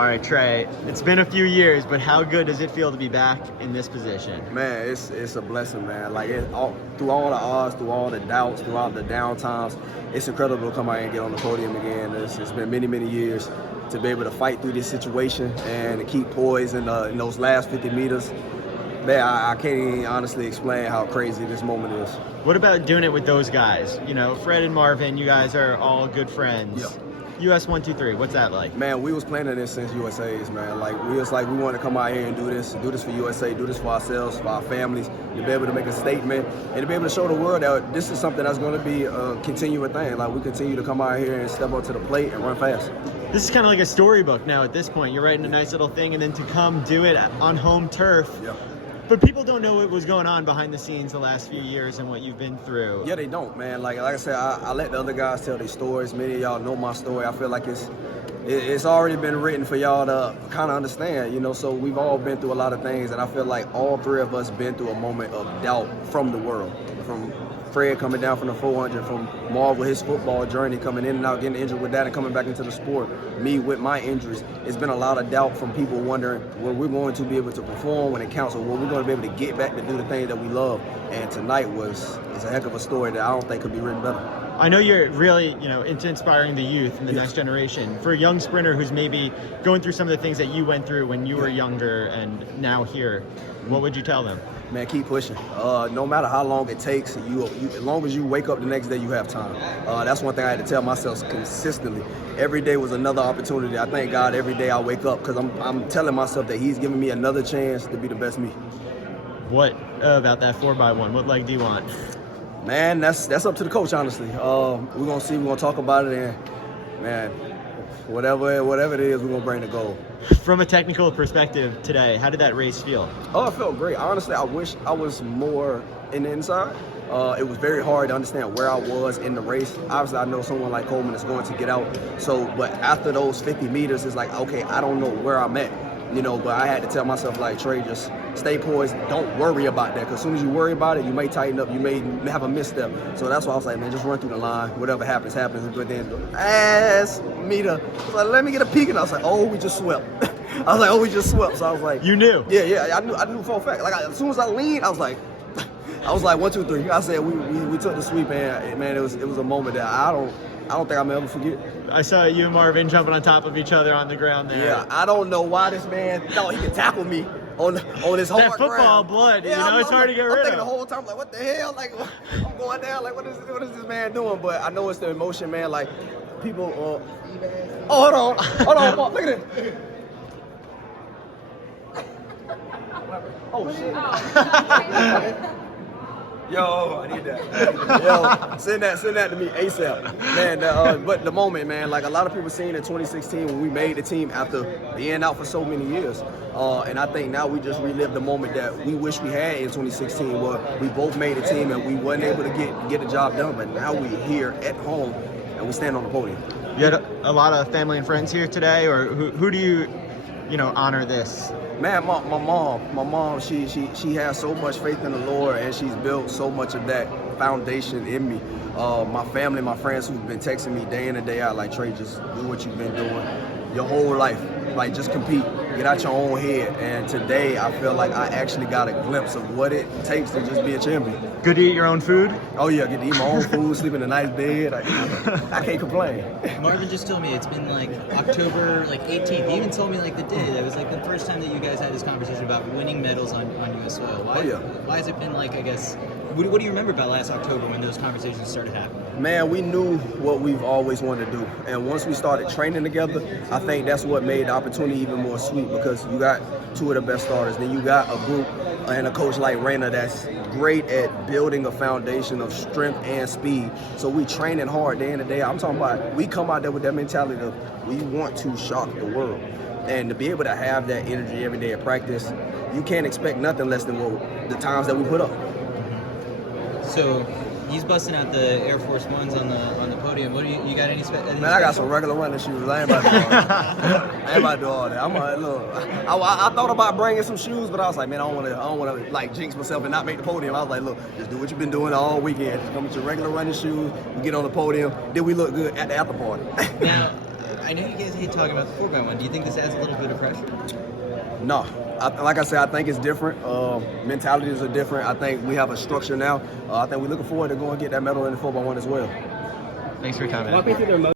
All right, Trey, it's been a few years, but how good does it feel to be back in this position? Man, it's a blessing, man. Like, through all the odds, through all the doubts, through all the down times, it's incredible to come out and get on the podium again. It's been many, many years to be able to fight through this situation and to keep poised in those last 50 meters. Man, I can't even honestly explain how crazy this moment is. What about doing it with those guys? You know, Fred and Marvin, you guys are all good friends. Yeah. US 123, what's that like? Man, we was planning this since USA's, man. We want to come out here and do this for USA, do this for ourselves, for our families, to be able to make a statement and to be able to show the world that this is something that's going to be a continuing thing. Like, we continue to come out here and step up to the plate and run fast. This is kind of like a storybook now at this point. You're writing a nice little thing, and then to come do it on home turf. Yeah. But people don't know what was going on behind the scenes the last few years and what you've been through. Yeah, they don't, man. Like I said, I let the other guys tell their stories. Many of y'all know my story. I feel like it's already been written for y'all to kind of understand, you know. So we've all been through a lot of things, and I feel like all three of us been through a moment of doubt from the world. From Fred coming down from the 400, from Marv with his football journey, coming in and out, getting injured with that and coming back into the sport. Me with my injuries. It's been a lot of doubt from people wondering where we're going to be able to perform when it counts, or where we're going to be able to get back to do the thing that we love. And tonight is a heck of a story that I don't think could be written better. I know you're really, into inspiring the youth and the next generation. For a young sprinter who's maybe going through some of the things that you went through when you were younger and now here, what would you tell them? Man, keep pushing. No matter how long it takes, as long as you wake up the next day, you have time. That's one thing I had to tell myself consistently. Every day was another opportunity. I thank God every day I wake up, because I'm telling myself that He's giving me another chance to be the best me. What about that 4x1? What leg do you want? Man, that's up to the coach, honestly. We're gonna see. We're gonna talk about it, and man, whatever it is, we're gonna bring the goal. From a technical perspective today, how did that race feel? Oh, it felt great. Honestly, I wish I was more in the inside. It was very hard to understand where I was in the race. Obviously, I know someone like Coleman is going to get out. But after those 50 meters, it's like, okay, I don't know where I'm at. But I had to tell myself, like, Trey, just stay poised. Don't worry about that, because as soon as you worry about it, you may tighten up. You may have a misstep. So that's why I was like, man, just run through the line. Whatever happens, happens. But then, meter, I was like, let me get a peek. And I was like, oh, we just swept. So I was like, you knew? Yeah, I knew for a fact. Like, as soon as I leaned, I was like, 1, 2, 3. I said we took the sweep, and man, it was a moment that I don't think I'm ever forget. I saw you and Marvin jumping on top of each other on the ground there. Yeah, I don't know why this man thought he could tackle me on this hard ground. That football blood, it's hard to get rid of. I'm thinking the whole time, like, what the hell? Like, I'm going down. Like, what is this man doing? But I know it's the emotion, man. Like, people. Hold on, look at this. Oh shit. Yo, I need that. Yo, send that to me ASAP. Man, but the moment, man, like a lot of people seen in 2016 when we made the team after being out for so many years. And I think now we just relived the moment that we wish we had in 2016, where we both made the team and we weren't able to get the job done. But now we're here at home and we stand on the podium. You had a lot of family and friends here today, or who do you honor this? Man, my mom, she has so much faith in the Lord, and she's built so much of that foundation in me. My family, my friends who've been texting me day in and day out, like, Trey, just do what you've been doing your whole life. Like, just compete, get out your own head. And today, I feel like I actually got a glimpse of what it takes to just be a champion. Good to eat your own food? Oh yeah, get to eat my own food, sleep in a nice bed. I can't complain. Marvin just told me it's been like October 18th. He even told me the day. That was the first time that you guys had this conversation about winning medals on US soil. Why has it been I guess, what do you remember about last October when those conversations started happening? Man, we knew what we've always wanted to do. And once we started training together, I think that's what made the opportunity even more sweet, because you got two of the best starters. Then you got a group and a coach like Raina that's great at building a foundation of strength and speed. So we training hard day in and day out. I'm talking about, we come out there with that mentality of we want to shock the world. And to be able to have that energy every day at practice, you can't expect nothing less than the times that we put up. So he's busting out the Air Force Ones on the podium. What do you got any Man, I got some regular running shoes. I ain't about to do all that. I ain't about to do all that. I thought about bringing some shoes, but I was like, man, I don't want to jinx myself and not make the podium. I was like, look, just do what you've been doing all weekend. Just come with your regular running shoes. We get on the podium. Then we look good at the after party. Now, I know you guys hate talking about the 4x1. Do you think this adds a little bit of pressure? No. Like I said, I think it's different. Mentalities are different. I think we have a structure now. I think we're looking forward to going and get that medal in the 4x1 as well. Thanks for your time, man. Walk me through their